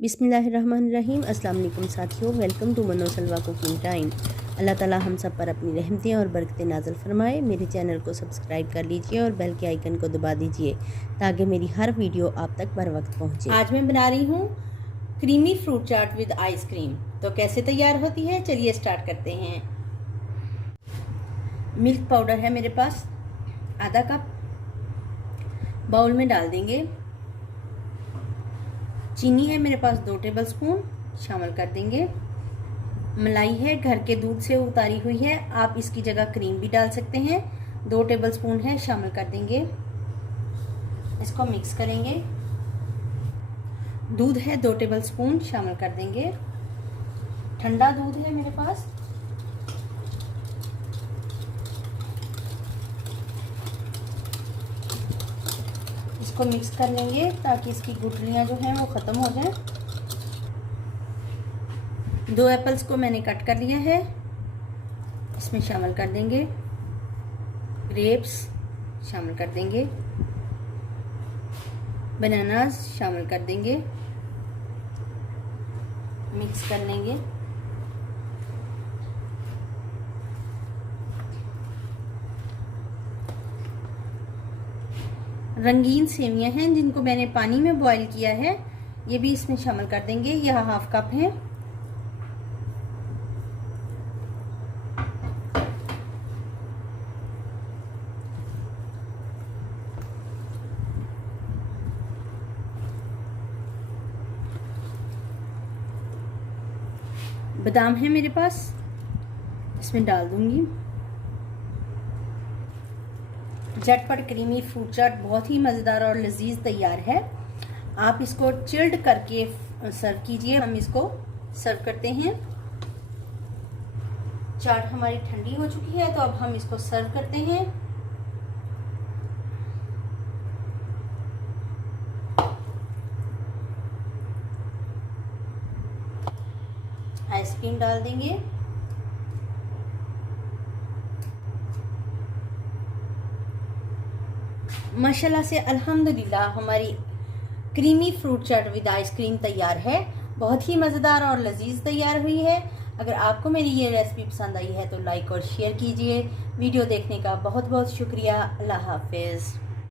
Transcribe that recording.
बिस्मिल्लाहिर्रहमानिर्रहीम। अस्सलाम वालेकुम साथियों, वेलकम टू मनो सलवा कुकिंग टाइम। अल्लाह ताला हम सब पर अपनी रहमतें और बरकतें नाज़िल फरमाए। मेरे चैनल को सब्सक्राइब कर लीजिए और बेल के आइकन को दबा दीजिए ताकि मेरी हर वीडियो आप तक बर वक्त पहुँचे। आज मैं बना रही हूँ creamy fruit chaat with ice cream. तो कैसे तैयार होती है, चलिए स्टार्ट करते हैं। मिल्क पाउडर है मेरे पास आधा कप, बाउल में डाल देंगे। चीनी है मेरे पास 2 टेबलस्पून, शामिल कर देंगे। मलाई है घर के दूध से उतारी हुई है, आप इसकी जगह क्रीम भी डाल सकते हैं। 2 टेबलस्पून है, शामिल कर देंगे। इसको मिक्स करेंगे। दूध है 2 टेबलस्पून, शामिल कर देंगे। ठंडा दूध है मेरे पास। इसको मिक्स कर लेंगे ताकि इसकी गुठलियां जो हैं वो ख़त्म हो जाएं। 2 एप्पल्स को मैंने कट कर लिया है, इसमें शामिल कर देंगे। ग्रेप्स शामिल कर देंगे। बनानास शामिल कर देंगे। मिक्स कर लेंगे। रंगीन सेवियां हैं जिनको मैंने पानी में बॉईल किया है, ये भी इसमें शामिल कर देंगे। यह हाफ कप है। बादाम है मेरे पास, इसमें डाल दूंगी। झटपट क्रीमी फ्रूट चाट बहुत ही मज़ेदार और लजीज तैयार है। आप इसको चिल्ड करके सर्व कीजिए। हम इसको सर्व करते हैं। चाट हमारी ठंडी हो चुकी है, तो अब हम इसको सर्व करते हैं। आइसक्रीम डाल देंगे। माशाल्लाह से अल्हम्दुलिल्लाह हमारी creamy fruit chaat with ice cream तैयार है। बहुत ही मज़ेदार और लजीज तैयार हुई है। अगर आपको मेरी ये रेसिपी पसंद आई है तो लाइक और शेयर कीजिए। वीडियो देखने का बहुत बहुत शुक्रिया। अल्लाह हाफिज़।